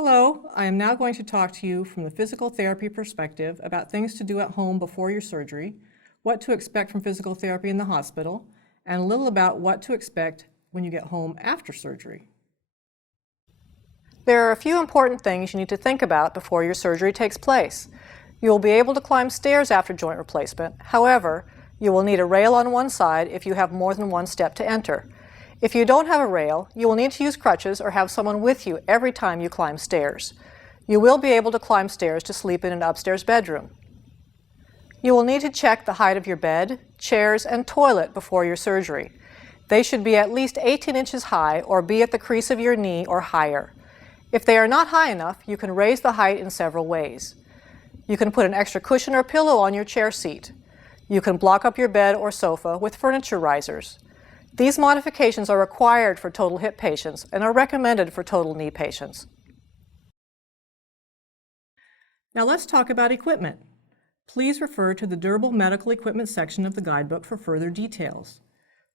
Hello, I am now going to talk to you from the physical therapy perspective about things to do at home before your surgery, what to expect from physical therapy in the hospital, and a little about what to expect when you get home after surgery. There are a few important things you need to think about before your surgery takes place. You will be able to climb stairs after joint replacement. However, you will need a rail on one side if you have more than one step to enter. If you don't have a rail, you will need to use crutches or have someone with you every time you climb stairs. You will be able to climb stairs to sleep in an upstairs bedroom. You will need to check the height of your bed, chairs, and toilet before your surgery. They should be at least 18 inches high or be at the crease of your knee or higher. If they are not high enough, you can raise the height in several ways. You can put an extra cushion or pillow on your chair seat. You can block up your bed or sofa with furniture risers. These modifications are required for total hip patients and are recommended for total knee patients. Now let's talk about equipment. Please refer to the durable medical equipment section of the guidebook for further details.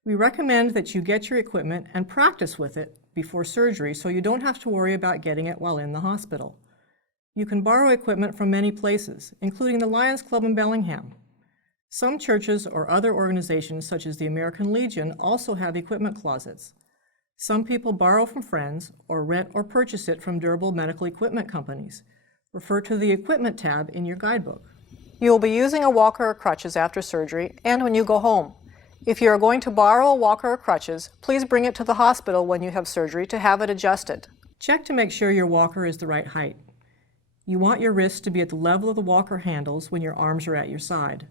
We recommend that you get your equipment and practice with it before surgery so you don't have to worry about getting it while in the hospital. You can borrow equipment from many places, including the Lions Club in Bellingham. Some churches or other organizations, such as the American Legion, also have equipment closets. Some people borrow from friends or rent or purchase it from durable medical equipment companies. Refer to the Equipment tab in your guidebook. You will be using a walker or crutches after surgery and when you go home. If you are going to borrow a walker or crutches, please bring it to the hospital when you have surgery to have it adjusted. Check to make sure your walker is the right height. You want your wrists to be at the level of the walker handles when your arms are at your side.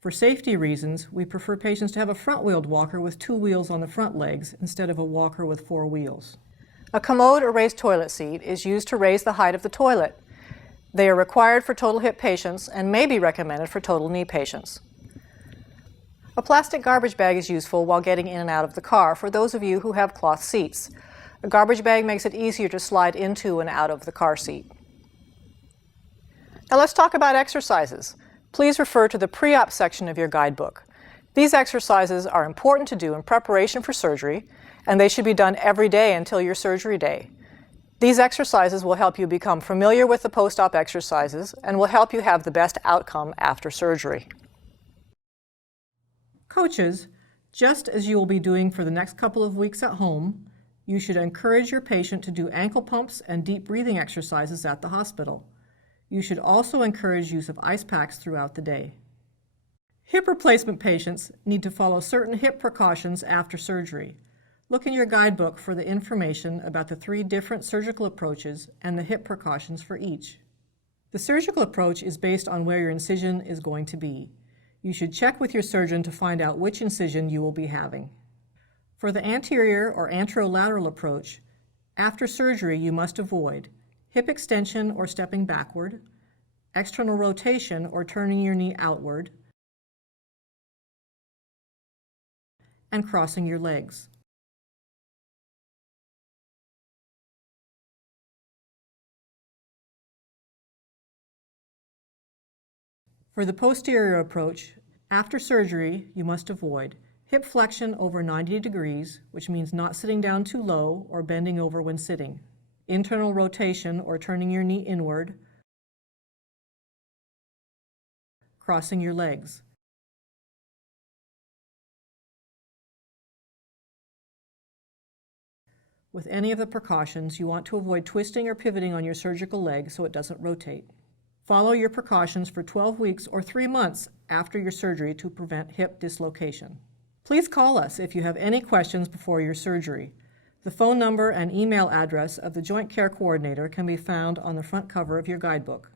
For safety reasons, we prefer patients to have a front-wheeled walker with 2 wheels on the front legs instead of a walker with 4 wheels. A commode or raised toilet seat is used to raise the height of the toilet. They are required for total hip patients and may be recommended for total knee patients. A plastic garbage bag is useful while getting in and out of the car for those of you who have cloth seats. A garbage bag makes it easier to slide into and out of the car seat. Now let's talk about exercises. Please refer to the pre-op section of your guidebook. These exercises are important to do in preparation for surgery, and they should be done every day until your surgery day. These exercises will help you become familiar with the post-op exercises and will help you have the best outcome after surgery. Coaches, just as you will be doing for the next couple of weeks at home, you should encourage your patient to do ankle pumps and deep breathing exercises at the hospital. You should also encourage use of ice packs throughout the day. Hip replacement patients need to follow certain hip precautions after surgery. Look in your guidebook for the information about the 3 different surgical approaches and the hip precautions for each. The surgical approach is based on where your incision is going to be. You should check with your surgeon to find out which incision you will be having. For the anterior or anterolateral approach, after surgery you must avoid hip extension or stepping backward, external rotation or turning your knee outward, and crossing your legs. For the posterior approach, after surgery, you must avoid hip flexion over 90 degrees, which means not sitting down too low or bending over when sitting, internal rotation or turning your knee inward, crossing your legs. With any of the precautions, you want to avoid twisting or pivoting on your surgical leg so it doesn't rotate. Follow your precautions for 12 weeks or 3 months after your surgery to prevent hip dislocation. Please call us if you have any questions before your surgery. The phone number and email address of the Joint Care Coordinator can be found on the front cover of your guidebook.